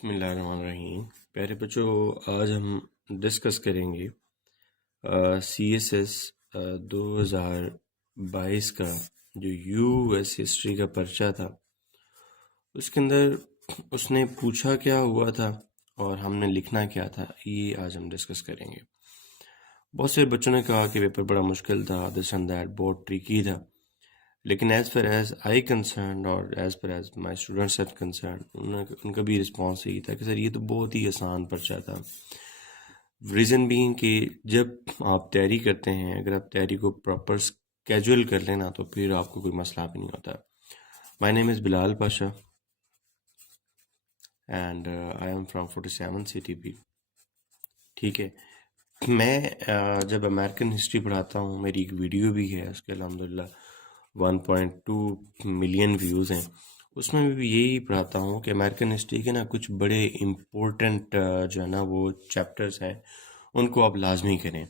बिस्मिल्लाहिर्रहमानिर्रहीम। प्यारे बच्चों, आज हम डिस्कस करेंगे CSS 2022 का जो US हिस्ट्री का पर्चा था। उसके अंदर उसने पूछा क्या हुआ था और हमने लिखना क्या था, ये आज हम डिस्कस करेंगे। बहुत से बच्चों ने कहा कि पेपर बड़ा मुश्किल था, दिस एंड दैट, बहुत ट्रिकी था। लेकिन as far as I concern और as far as my students are concern, उनका भी रिस्पॉन्स यही था कि सर ये तो बहुत ही आसान पर्चा था। रीज़न बीइंग कि जब आप तैयारी करते हैं, अगर आप तैयारी को प्रॉपर स्केजुअल कर लेना तो फिर आपको कोई मसला भी नहीं होता। My name is Bilal Pasha and I am from 47 CTP। ठीक है, मैं जब अमेरिकन हिस्ट्री पढ़ाता हूँ, मेरी एक वीडियो भी है, उसके अल्हम्दुलिल्लाह 1.2 मिलियन व्यूज़ हैं। उसमें भी यही पढ़ाता हूँ कि अमेरिकन हिस्ट्री के ना कुछ बड़े इम्पोर्टेंट जो है ना वो चैप्टर्स हैं, उनको आप लाजमी करें।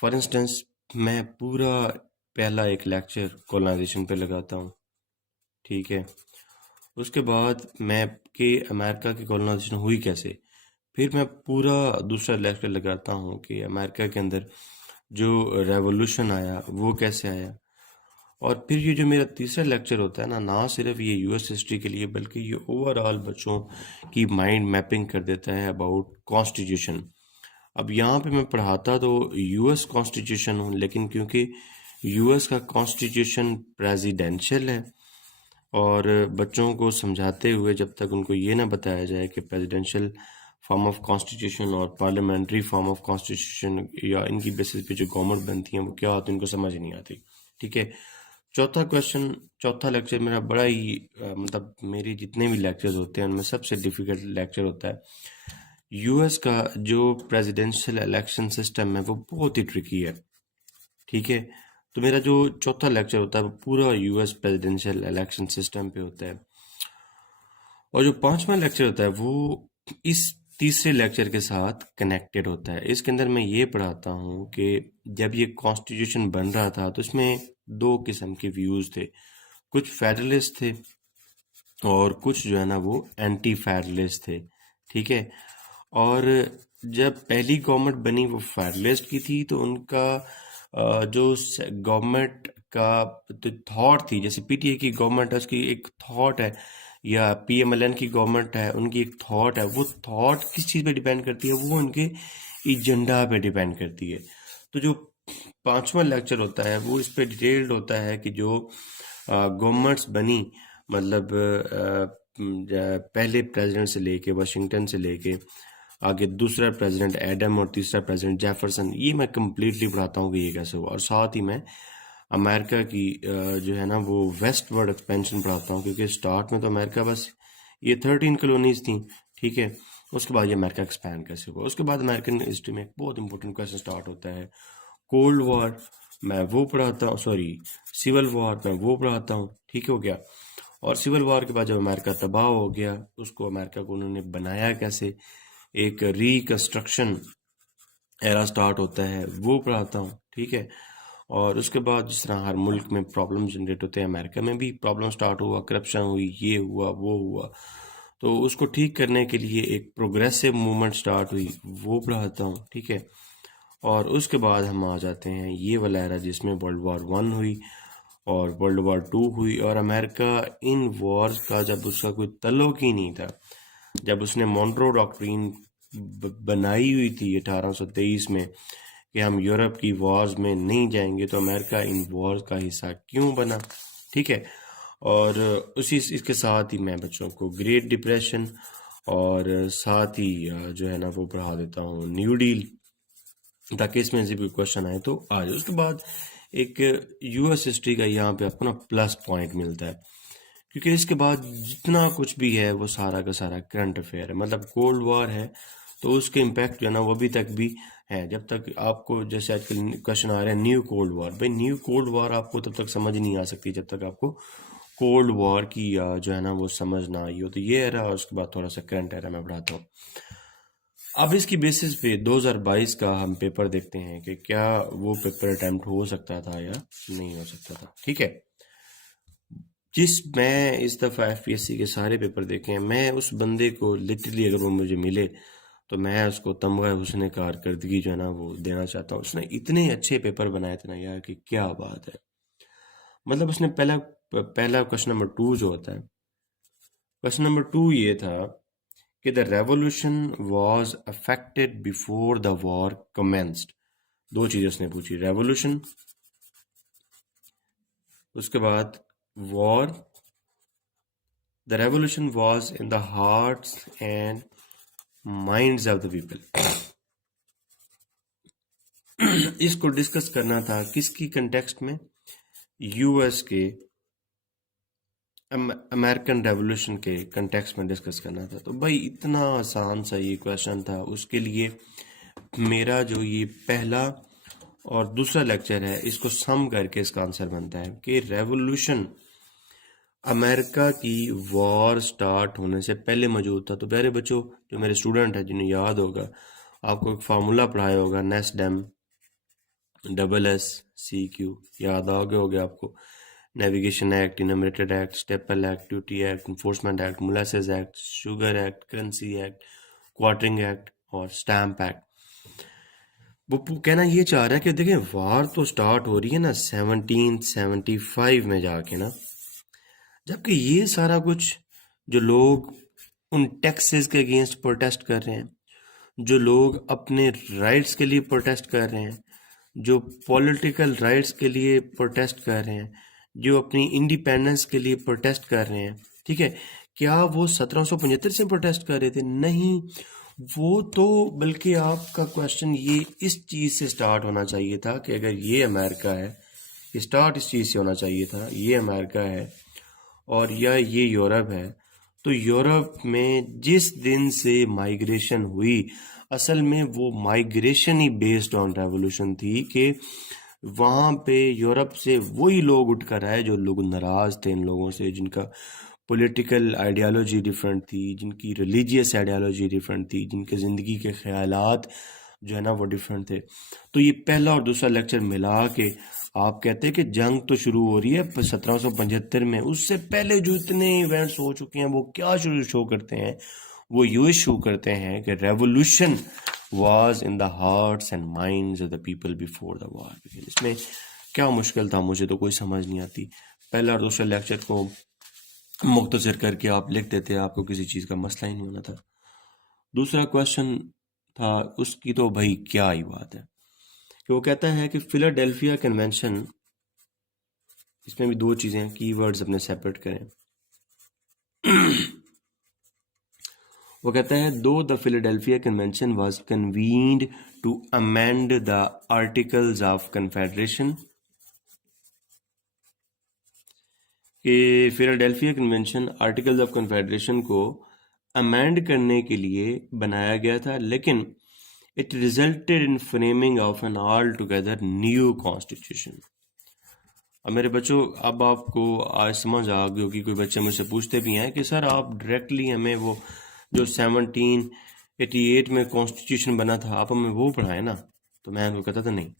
फॉर इंस्टेंस, मैं पूरा पहला एक लेक्चर कॉलोनाइजेशन पे लगाता हूँ। ठीक है, उसके बाद मैप के अमेरिका की कॉलोनाइजेशन हुई कैसे, फिर मैं पूरा दूसरा लेक्चर लगाता हूँ कि अमेरिका के अंदर जो रेवोल्यूशन आया वो कैसे आया। और फिर ये जो मेरा तीसरा लेक्चर होता है ना, ना सिर्फ ये US हिस्ट्री के लिए बल्कि ये ओवरऑल बच्चों की माइंड मैपिंग कर देता है अबाउट कॉन्स्टिट्यूशन। अब यहाँ पे मैं पढ़ाता तो US कॉन्स्टिट्यूशन हूँ, लेकिन क्योंकि US का कॉन्स्टिट्यूशन प्रेसिडेंशियल है और बच्चों को समझाते हुए जब तक उनको ये ना बताया जाए कि प्रेसिडेंशियल फॉर्म ऑफ कॉन्स्टिट्यूशन और पार्लियामेंट्री फॉर्म ऑफ कॉन्स्टिट्यूशन या इनकी बेसिस पे जो गवर्नमेंट बनती हैं वो क्या होती है, उनको समझ नहीं आती। ठीक है, चौथा लेक्चर मेरा बड़ा ही मतलब मेरे जितने भी लेक्चर्स होते हैं उनमें सबसे डिफिकल्ट लेक्चर होता है। US का जो प्रेसिडेंशियल इलेक्शन सिस्टम है वो बहुत ही ट्रिकी है। ठीक है, तो मेरा जो चौथा लेक्चर होता है वो पूरा US प्रेसिडेंशियल इलेक्शन सिस्टम पे होता है। और जो पांचवा लेक्चर होता है वो इस तीसरे लेक्चर के साथ कनेक्टेड होता है। इसके अंदर मैं ये पढ़ाता हूँ कि जब ये कॉन्स्टिट्यूशन बन रहा था तो इसमें दो किस्म के व्यूज़ थे, कुछ फेडरलिस्ट थे और कुछ जो है ना वो एंटी फेडरलिस्ट थे। ठीक है, और जब पहली गवर्नमेंट बनी वो फेडरलिस्ट की थी, तो उनका जो गवर्नमेंट का तो थॉट थी, जैसे PTA की गवर्नमेंट है उसकी एक थॉट है, या PMLN की गवर्नमेंट है उनकी एक थॉट है। वो थॉट किस चीज़ पे डिपेंड करती है, वो उनके एजेंडा पे डिपेंड करती है। तो जो पांचवा लेक्चर होता है वो इस पे डिटेल्ड होता है कि जो गवर्नमेंट्स बनी, मतलब पहले प्रेसिडेंट से लेके वाशिंगटन से लेके आगे दूसरा प्रेसिडेंट एडम और तीसरा प्रेसिडेंट जेफरसन, ये मैं कम्प्लीटली पढ़ाता हूँ कि ये कैसे हुआ। और साथ ही मैं अमेरिका की जो है ना वो वेस्ट वर्ड एक्सपेंशन पढ़ाता हूँ, क्योंकि स्टार्ट में तो अमेरिका बस ये 13 कॉलोनीज थी। ठीक है, उसके बाद ये अमेरिका एक्सपैंड कैसे हुआ। उसके बाद अमेरिकन हिस्ट्री में एक बहुत इंपॉर्टेंट क्वेश्चन स्टार्ट होता है, कोल्ड वॉर, मैं वो पढ़ाता हूँ, सॉरी सिविल वॉर मैं वो पढ़ाता हूँ। ठीक हो गया, और सिविल वॉर के बाद जब अमेरिका तबाह हो गया, उसको अमेरिका को उन्होंने बनाया कैसे, एक रिकंस्ट्रक्शन एरा स्टार्ट होता है, वो पढ़ाता हूँ। ठीक है, और उसके बाद जिस तरह हर मुल्क में प्रॉब्लम जनरेट होते हैं, अमेरिका में भी प्रॉब्लम स्टार्ट हुआ, करप्शन हुई, ये हुआ वो हुआ, तो उसको ठीक करने के लिए एक प्रोग्रेसिव मूवमेंट स्टार्ट हुई, वो पढ़ाता हूँ। ठीक है, और उसके बाद हम आ जाते हैं ये वाला एरा जिसमें वर्ल्ड वॉर 1 हुई और वर्ल्ड वॉर 2 हुई, और अमेरिका इन वॉर्स का जब उसका कोई तल्लुक ही नहीं था, जब उसने मॉन्ट्रो डॉक्ट्रिन बनाई हुई थी 1823 में कि हम यूरोप की वॉर्स में नहीं जाएंगे, तो अमेरिका इन वॉर्स का हिस्सा क्यों बना। ठीक है, और उसी इसके साथ ही मैं बच्चों को ग्रेट डिप्रेशन और साथ ही जो है ना वो पढ़ा देता हूँ न्यू डील, ताकि इसमें से भी क्वेश्चन आए तो आ जाए। उसके बाद एक US हिस्ट्री का यहाँ पे आपको ना प्लस पॉइंट मिलता है, क्योंकि इसके बाद जितना कुछ भी है वो सारा का सारा करंट अफेयर है। मतलब कोल्ड वॉर है तो उसके इम्पैक्ट जो है ना वो अभी तक भी है। जब तक आपको, जैसे आजकल क्वेश्चन आ रहे हैं न्यू कोल्ड वॉर, भाई न्यू कोल्ड वॉर आपको तब तक समझ नहीं आ सकती जब तक आपको कोल्ड वॉर की जो है ना वो समझ ना आई हो। तो ये एरा, और उसके बाद थोड़ा सा करंट एरा मैं पढ़ाता हूँ। अब इसकी बेसिस पे 2022 का हम पेपर देखते हैं कि क्या वो पेपर अटेम्प्ट हो सकता था या नहीं हो सकता था। ठीक है, मैं इस दफ़ा एफपीएससी के सारे पेपर देखे हैं, मैं उस बंदे को लिटरली अगर वो मुझे मिले तो मैं उसको तमगा हुस्न कारकर्दगी जो है ना वो देना चाहता हूँ। उसने इतने अच्छे पेपर बनाए थे ना यार कि क्या बात है। मतलब उसने पहला क्वेश्चन नंबर 2 जो होता है, क्वेश्चन नंबर 2 ये था कि the revolution was affected before the war commenced. दो चीज़ें उसने पूछी, रेवोल्यूशन, उसके बाद war. The revolution was in the hearts and minds of the people. इसको डिस्कस करना था किसकी कंटेक्स्ट में, यूएस के अमेरिकन रेवोल्यूशन के कंटेक्स्ट में डिस्कस करना था। तो भाई इतना आसान सा ये क्वेश्चन था, उसके लिए मेरा जो ये पहला और दूसरा लेक्चर है इसको सम करके इसका आंसर बनता है कि रेवोल्यूशन अमेरिका की वॉर स्टार्ट होने से पहले मौजूद था। तो प्यारे बच्चों, जो मेरे स्टूडेंट हैं जिन्हें याद होगा, आपको एक फार्मूला पढ़ाया होगा, नेस्डेम SSCQ, याद आ गया होगा आपको। Navigation act, enumerated act, staple act, duty act, enforcement act, molasses act, sugar act, currency act, quartering act और स्टैम्प एक्ट। वो कहना ये चाह रहा है कि देखें वार तो स्टार्ट हो रही है ना 1775 में जाके ना, जबकि ये सारा कुछ जो लोग उन टैक्सेस के अगेंस्ट प्रोटेस्ट कर रहे हैं, जो लोग अपने राइट्स के लिए प्रोटेस्ट कर रहे हैं, जो पॉलिटिकल राइट्स के लिए प्रोटेस्ट कर रहे हैं, जो अपनी इंडिपेंडेंस के लिए प्रोटेस्ट कर रहे हैं, ठीक है, क्या वो 1775 से प्रोटेस्ट कर रहे थे? नहीं, वो तो बल्कि आपका क्वेश्चन ये इस चीज़ से स्टार्ट होना चाहिए था कि अगर ये अमेरिका है, स्टार्ट इस चीज़ से होना चाहिए था, ये अमेरिका है और या ये यूरोप है, तो यूरोप में जिस दिन से माइग्रेशन हुई, असल में वो migration he based on revolution थी कि वहाँ पे यूरोप से वही लोग उठ कर आए जो लोग नाराज़ थे इन लोगों से, जिनका पॉलिटिकल आइडियालॉजी डिफरेंट थी, जिनकी रिलीजियस आइडियालॉजी डिफरेंट थी, जिनके ज़िंदगी के ख्यालात जो है ना वो डिफरेंट थे। तो ये पहला और दूसरा लेक्चर मिला के आप कहते हैं कि जंग तो शुरू हो रही है 1775 में, उससे पहले जो इतने इवेंट्स हो चुके हैं वो क्या शुरू शो करते हैं, वो ये शो करते हैं कि revolution was in the hearts and minds of the people before the war. इसमें क्या मुश्किल था, मुझे तो कोई समझ नहीं आती। पहला और दूसरा लेक्चर को मुख्तसर करके आप लिख देते, आपको किसी चीज़ का मसला ही नहीं होना था। दूसरा क्वेश्चन था उसकी तो भाई क्या ही बात है कि वो कहता है कि फिलाडेल्फिया कन्वेंशन, इसमें भी दो चीज़ें हैं, कीवर्ड्स अपने सेपरेट करें। वो कहता है दो the Philadelphia convention was convened to amend the articles of confederation, कि Philadelphia convention articles of confederation को अमेंड करने के लिए बनाया गया था, लेकिन it resulted in framing of an altogether new constitution. अब मेरे बच्चों, अब आपको आज समझ आ गई होगी, कोई बच्चे मुझसे पूछते भी हैं कि सर आप डायरेक्टली हमें वो जो 1788 में कॉन्स्टिट्यूशन बना था आप हमें वो पढ़ाएं ना। तो मैं उनको कहता था नहीं,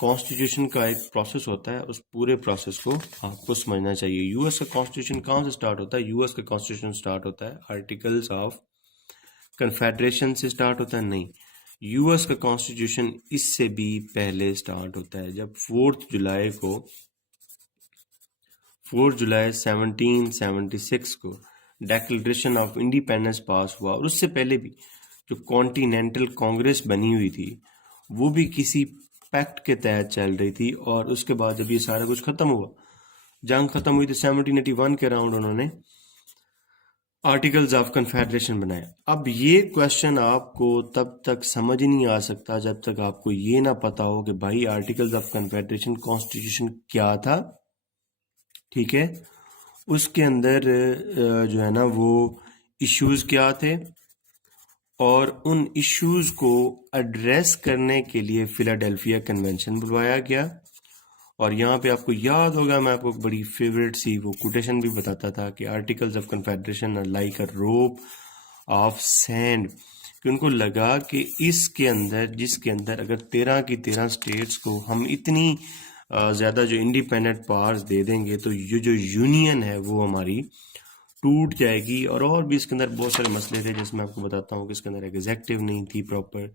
कॉन्स्टिट्यूशन का एक प्रोसेस होता है, उस पूरे प्रोसेस को आपको समझना चाहिए। यूएस का कॉन्स्टिट्यूशन कहाँ से स्टार्ट होता है? यूएस का कॉन्स्टिट्यूशन स्टार्ट होता है आर्टिकल्स ऑफ कन्फेडरेशन से स्टार्ट होता है। नहीं, यूएस का कॉन्स्टिट्यूशन इससे भी पहले स्टार्ट होता है। जब 4 जुलाई 1776 को डेक्लेरेशन ऑफ इंडिपेंडेंस पास हुआ, और उससे पहले भी जो कॉन्टिनेंटल कांग्रेस बनी हुई थी वो भी किसी पैक्ट के तहत चल रही थी, और उसके बाद जब ये सारा कुछ खत्म हुआ, जंग खत्म हुई, तो 1781 के अराउंड उन्होंने आर्टिकल्स ऑफ कन्फेडरेशन बनाया। अब ये क्वेश्चन आपको तब तक समझ ही नहीं आ सकता जब तक आपको ये ना पता हो कि भाई आर्टिकल्स ऑफ कन्फेडरेशन कॉन्स्टिट्यूशन क्या था, ठीक है, उसके अंदर जो है ना वो इश्यूज क्या थे, और उन इश्यूज को एड्रेस करने के लिए फिलाडेल्फिया कन्वेंशन बुलवाया गया। और यहाँ पे आपको याद होगा, मैं आपको बड़ी फेवरेट सी वो कोटेशन भी बताता था कि articles of confederation are like a rope of sand, कि उनको लगा कि इसके अंदर, जिसके अंदर अगर 13 की 13 स्टेट्स को हम इतनी ज़्यादा जो इंडिपेंडेंट पावर्स दे देंगे तो ये जो यूनियन है वो हमारी टूट जाएगी। और भी इसके अंदर बहुत सारे मसले थे, जैसे मैं आपको बताता हूँ कि इसके अंदर एग्जेक्टिव नहीं थी प्रॉपर,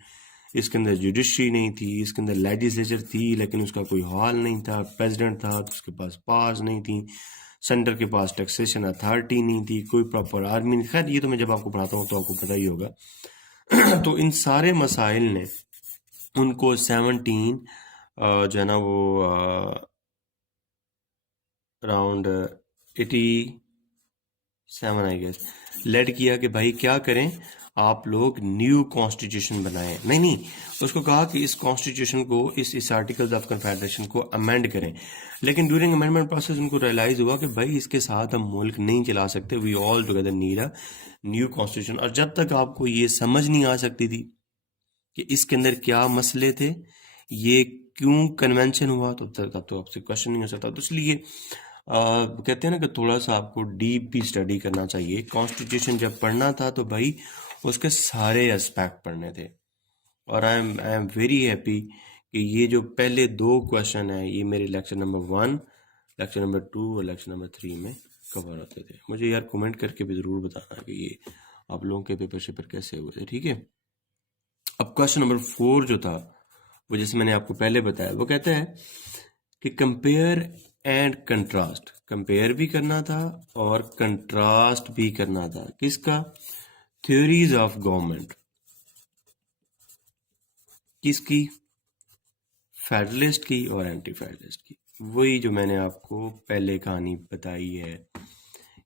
इसके अंदर जुडिशरी नहीं थी, इसके अंदर लेजिस्लेचर थी लेकिन उसका कोई हाल नहीं था, प्रेसिडेंट था तो उसके पास पावर्स नहीं थी, सेंटर के पास टैक्सेशन अथॉरिटी नहीं थी, कोई प्रॉपर आर्मी नहीं। खैर ये तो मैं जब आपको पढ़ाता हूँ तो आपको पता ही होगा। तो इन सारे मसाइल ने उनको 17 जो है ना वो अराउंड 87 आई गेस लेड किया कि भाई क्या करें, आप लोग न्यू कॉन्स्टिट्यूशन बनाएं। नहीं, उसको कहा कि इस कॉन्स्टिट्यूशन को, इस आर्टिकल्स ऑफ कन्फेडरेशन को अमेंड करें। लेकिन ड्यूरिंग अमेंडमेंट प्रोसेस उनको रियलाइज हुआ कि भाई इसके साथ हम मुल्क नहीं चला सकते, we all together need a new constitution. और जब तक आपको ये समझ नहीं आ सकती थी कि इसके अंदर क्या मसले थे, ये क्यों कन्वेंशन हुआ, तो तब तो आपसे क्वेश्चन नहीं हो सकता। तो इसलिए कहते हैं ना कि थोड़ा सा आपको डीप भी स्टडी करना चाहिए। कॉन्स्टिट्यूशन जब पढ़ना था तो भाई उसके सारे एस्पेक्ट पढ़ने थे। और आई एम वेरी हैप्पी कि ये जो पहले 2 क्वेश्चन है ये मेरे लेक्चर नंबर 1, लेक्चर नंबर 2 और लेक्चर नंबर 3 में कवर होते थे। मुझे यार कमेंट करके भी ज़रूर बताना कि ये आप लोगों के पेपर शेपर कैसे हुए थे, ठीक है। अब क्वेश्चन नंबर 4 जो था वो, जैसे मैंने आपको पहले बताया, वो कहता है कि कंपेयर एंड कंट्रास्ट, कंपेयर भी करना था और कंट्रास्ट भी करना था। किसका? Theories of government. किसकी? फेडरलिस्ट की और एंटी फेडरलिस्ट की। वही जो मैंने आपको पहले कहानी बताई है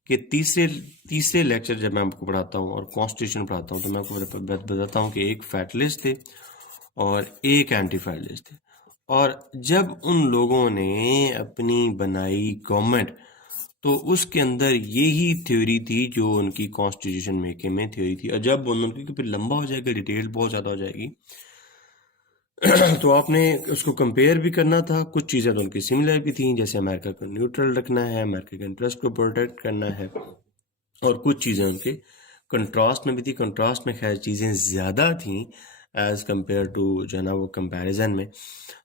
कि तीसरे लेक्चर जब मैं आपको पढ़ाता हूँ और कॉन्स्टिट्यूशन पढ़ाता हूँ तो मैं आपको बताता हूँ कि एक फेडरलिस्ट थे और एक एंटी फेडरलिस्ट थे। और जब उन लोगों ने अपनी बनाई गवर्नमेंट तो उसके अंदर यही थ्योरी थी जो उनकी कॉन्स्टिट्यूशन मेकिंग में थ्योरी थी। और जब उनकी फिर लंबा हो जाएगा, डिटेल बहुत ज़्यादा हो जाएगी, तो आपने उसको कंपेयर भी करना था। कुछ चीज़ें तो उनकी सिमिलर भी थी, जैसे अमेरिका को न्यूट्रल रखना है, अमेरिका के इंटरेस्ट को प्रोटेक्ट करना है, और कुछ चीज़ें उनके कंट्रास्ट में भी थी। कंट्रास्ट में खैर चीज़ें ज़्यादा थी एज कंपेयर टू जो है ना वो कंपैरिजन में।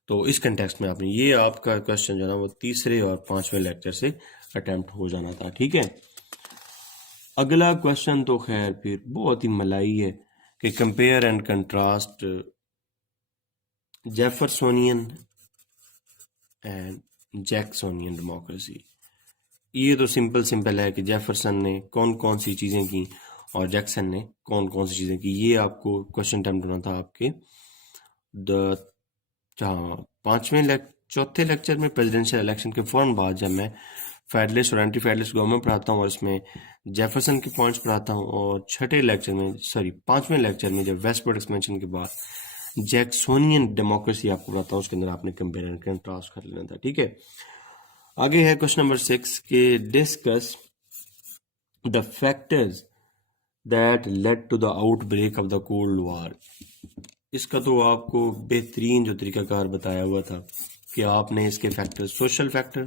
तो इस कंटेक्स्ट में आपने ये आपका क्वेश्चन जो है ना वो तीसरे और 5वें लेक्चर से अटेम्प्ट हो जाना था, ठीक है। अगला क्वेश्चन तो खैर फिर बहुत ही मलाई है कि compare and contrast Jeffersonian and Jacksonian democracy. ये तो सिंपल है कि जेफरसन ने कौन कौन सी चीज़ें की और जैक्सन ने कौन कौन सी चीज़ें की। ये आपको क्वेश्चन अटेम्प्ट होना था आपके चौथे लेक्चर में प्रेसिडेंशियल इलेक्शन के फ़ौरन बाद, जब मैं फेडरलिस्ट और एंटी फेडरलिस्ट गवर्नमेंट पढ़ाता हूँ और इसमें जेफरसन के पॉइंट्स पढ़ाता हूँ। और 5वें लेक्चर में जब वेस्टवर्ड एक्सपेंशन के बाद जैक्सोनियन डेमोक्रेसी आपको पढ़ाता हूँ, उसके अंदर आपने कंपेयर एंड कंट्रास्ट कर लेना था, ठीक है। आगे है क्वेश्चन नंबर 6 के discuss the factors that led to the outbreak of the cold war. इसका तो आपको बेहतरीन जो तरीकाकार बताया हुआ था कि आपने इसके factor, social factor,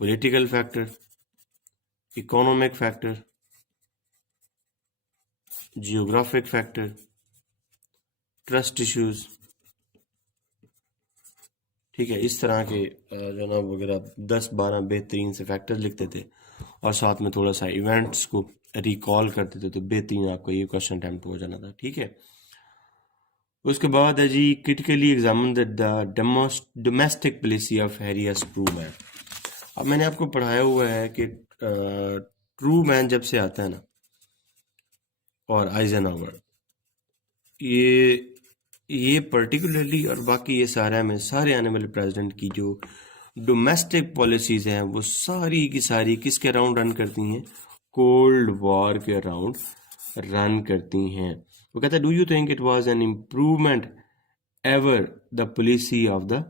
political factor, economic factor, geographic factor, trust issues, ठीक है, इस तरह के जनाब वगैरह 10-12 बेहतरीन से फैक्टर्स लिखते थे और साथ में थोड़ा सा इवेंट्स को रिकॉल करते थे, तो बेहतरीन आपको ये क्वेश्चन अटेम्प्ट हो जाना था, ठीक है। उसके बाद है जी critically examine the domestic policy of Harry S Truman. अब मैंने आपको पढ़ाया हुआ है कि ट्रूमैन जब से आता है ना और आइजनहावर, ये पर्टिकुलरली और बाकी ये सारे आने वाले प्रेसिडेंट की जो डोमेस्टिक पॉलिसीज हैं वो सारी की सारी किसके अराउंड रन करती हैं? कोल्ड वॉर के अराउंड रन करती हैं। वो कहता है, do you think it was an improvement ever the policy of the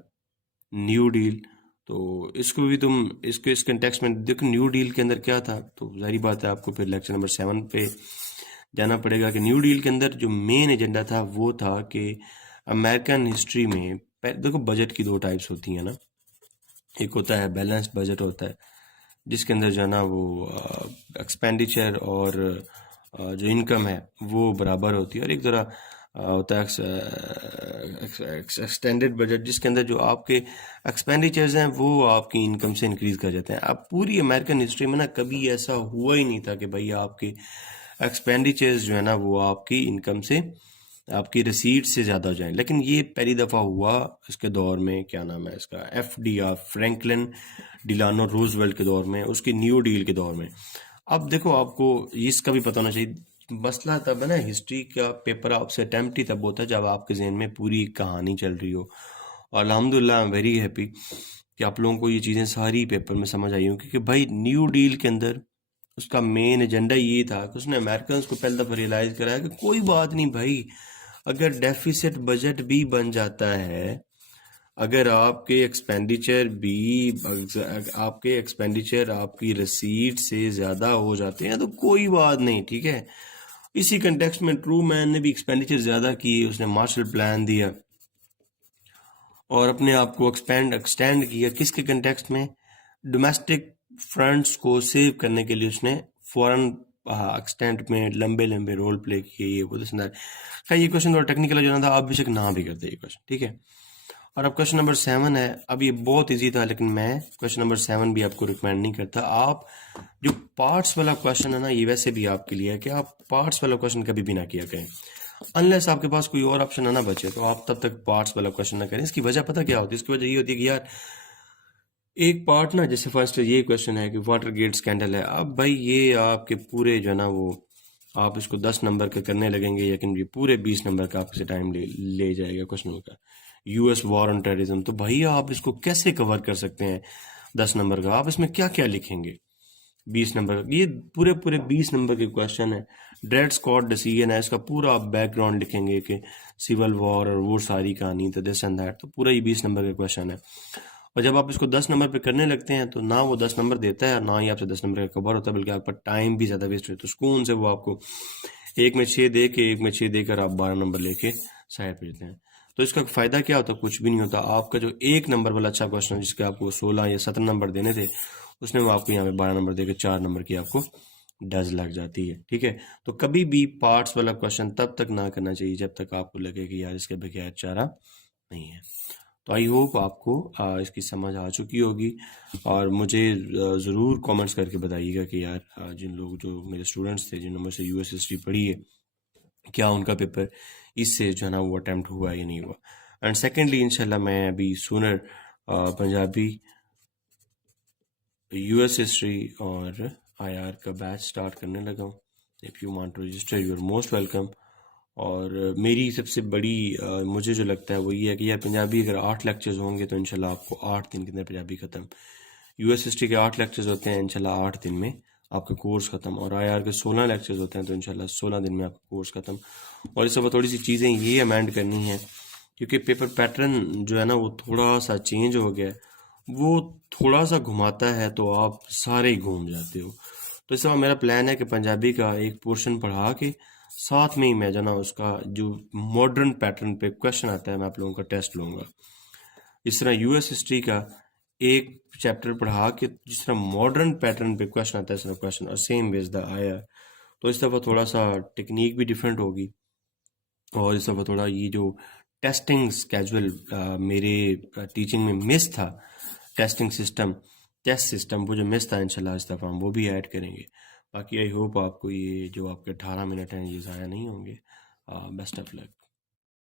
new deal? तो इसको भी तुम इस कंटेक्स्ट में देखो, न्यू डील के अंदर क्या था, तो जारी बात है आपको फिर लेक्चर नंबर 7 पे जाना पड़ेगा कि न्यू डील के अंदर जो मेन एजेंडा था वो था कि अमेरिकन हिस्ट्री में देखो बजट की 2 टाइप्स होती हैं ना, एक होता है बैलेंस्ड बजट होता है जिसके अंदर जो है ना वो एक्सपेंडिचर और जो इनकम है वो बराबर होती है, और एक तरह होता है एक्सटेंडेड बजट, जिसके अंदर जो आपके एक्सपेंडिचर्स हैं वो आपकी इनकम से इंक्रीज कर जाते हैं। अब पूरी अमेरिकन हिस्ट्री में ना कभी ऐसा हुआ ही नहीं था कि भाई आपके एक्सपेंडिचर्स जो है ना वो आपकी इनकम से, आपकी रिसीट से ज़्यादा हो जाए, लेकिन ये पहली दफ़ा हुआ इसके दौर में, क्या नाम है इसका, FDR, फ्रैंकलिन डिलानो रूजवेल्ट के दौर में, उसकी न्यू डील के दौर में। अब देखो आपको इसका भी पता होना चाहिए, मसला तब है ना, हिस्ट्री का पेपर आपसे अटेम्प्ट ही तब होता है जब आपके जहन में पूरी कहानी चल रही हो। और अल्हम्दुलिल्लाह आई एम वेरी हैप्पी कि आप लोगों को ये चीज़ें सारी पेपर में समझ आई हों, क्योंकि भाई न्यू डील के अंदर उसका मेन एजेंडा ये था कि उसने अमेरिकन को पहले दफ़ा रियलाइज़ कराया कि कोई बात नहीं भाई, अगर डेफिसिट बजट भी बन जाता है, अगर आपके एक्सपेंडिचर आपकी रसीट से ज़्यादा हो जाते हैं तो कोई बात नहीं, ठीक है। इसी कंटेक्स्ट में ट्रू मैन ने भी एक्सपेंडिचर ज़्यादा किए, उसने मार्शल प्लान दिया और अपने आप को एक्सटेंड किया। किसके कंटेक्स्ट में? डोमेस्टिक फ्रंट्स को सेव करने के लिए उसने फॉरेन एक्सटेंट में लंबे लंबे रोल प्ले किए, ये वो दिस दैट। खैर ये क्वेश्चन थोड़ा टेक्निकल हो जाना था, आप बेशक ना भी करते ये क्वेश्चन, ठीक है। और अब क्वेश्चन नंबर 7 है। अब ये बहुत इजी था, लेकिन मैं क्वेश्चन नंबर 7 भी आपको रिकमेंड नहीं करता। आप जो पार्ट्स वाला क्वेश्चन है ना, ये वैसे भी आपके लिए है कि आप पार्ट्स वाला क्वेश्चन कभी भी ना किया करें, अनलेस आपके पास कोई और ऑप्शन ना बचे, तो आप तब तक पार्ट्स वाला क्वेश्चन ना करें। इसकी वजह पता क्या होती है? इसकी वजह ये होती है कि यार एक पार्ट ना, जैसे फर्स्ट ये क्वेश्चन है कि वाटर गेट स्कैंडल है, अब भाई ये आपके पूरे जो है ना वो आप इसको 10 नंबर के करने लगेंगे, लेकिन ये पूरे 20 नंबर का आपसे टाइम ले जाएगा क्वेश्चनों का। US वॉर ऑन टेररिज्म, तो भैया आप इसको कैसे कवर कर सकते हैं 10 नंबर का? आप इसमें क्या क्या लिखेंगे 20 नंबर का? ये पूरे पूरे 20 नंबर के क्वेश्चन है। ड्रेड स्कॉट डिसीजन है, इसका पूरा आप बैकग्राउंड लिखेंगे कि सिविल वॉर और वो सारी कहानी, तो दिस एंड दैट, तो पूरा ये 20 नंबर का क्वेश्चन है। और जब आप इसको 10 नंबर पे करने लगते हैं तो ना वो 10 नंबर देता है, ना ही आपसे 10 नंबर का कवर होता है, बल्कि आपका टाइम भी ज़्यादा वेस्ट होता है। तो सुकून से वो आपको एक में 6 दे के, एक में 6 देकर आप 12 नंबर लेके साइड पे देते हैं। तो इसका फ़ायदा क्या होता है? कुछ भी नहीं होता। आपका जो एक नंबर वाला अच्छा क्वेश्चन है, जिसके आपको 16 या 17 नंबर देने थे, उसने वो आपको यहाँ पे 12 नंबर देकर 4 नंबर की आपको डज लग जाती है, ठीक है। तो कभी भी पार्ट्स वाला क्वेश्चन तब तक ना करना चाहिए जब तक आपको लगे कि यार इसके बगैर चारा नहीं है। तो आई होप आपको इसकी समझ आ चुकी होगी, और मुझे ज़रूर कमेंट्स करके बताइएगा कि यार जिन लोग, जो मेरे स्टूडेंट्स थे जिन्होंने मुझसे US हिस्ट्री पढ़ी है, क्या उनका पेपर इससे जो है ना वो अटैम्प्ट हुआ या नहीं हुआ। एंड सेकेंडली इंशाल्लाह मैं अभी सूनर पंजाबी, US हिस्ट्री और IR का बैच स्टार्ट करने लगा हूँ। If you want to register you are most welcome. और मेरी सबसे बड़ी मुझे जो लगता है वो ये है कि यार पंजाबी अगर 8 लेक्चर्स होंगे तो इंशाल्लाह आपको 8 दिन के अंदर पंजाबी ख़त्म। US हिस्ट्री के 8 लेक्चर्स होते हैं, इंशाल्लाह 8 दिन में आपका कोर्स ख़त्म। और IR के 16 लेक्चर्स होते हैं, तो इंशाल्लाह 16 दिन में आपका कोर्स ख़त्म। और इस वक्त थोड़ी सी चीज़ें ये अमेंड करनी है, क्योंकि पेपर पैटर्न जो है ना वो थोड़ा सा चेंज हो गया है, वो थोड़ा सा घुमाता है तो आप सारे ही घूम जाते हो। तो इस समय मेरा प्लान है कि पंजाबी का एक पोर्शन पढ़ा के साथ में ही मैं जो ना उसका जो मॉडर्न पैटर्न पे क्वेश्चन आता है, मैं आप लोगों का टेस्ट लूँगा। इस तरह US हिस्ट्री का एक चैप्टर पढ़ा के जिस तरह मॉडर्न पैटर्न पे क्वेश्चन आता है, इस तरह क्वेश्चन, और सेम वेज द आया। तो इस दफ़ा थोड़ा सा टेक्निक भी डिफरेंट होगी, और इस दफ़ा थोड़ा ये जो टेस्टिंग स्केजुअल मेरे टीचिंग में मिस था, टेस्टिंग सिस्टम, टेस्ट सिस्टम, वो जो मिस था, इंशाल्लाह इस दफ़ा हम वो भी ऐड करेंगे। बाकी आई होप आपको ये जो आपके 18 मिनट हैं ये ज़ाया नहीं होंगे। Best of luck.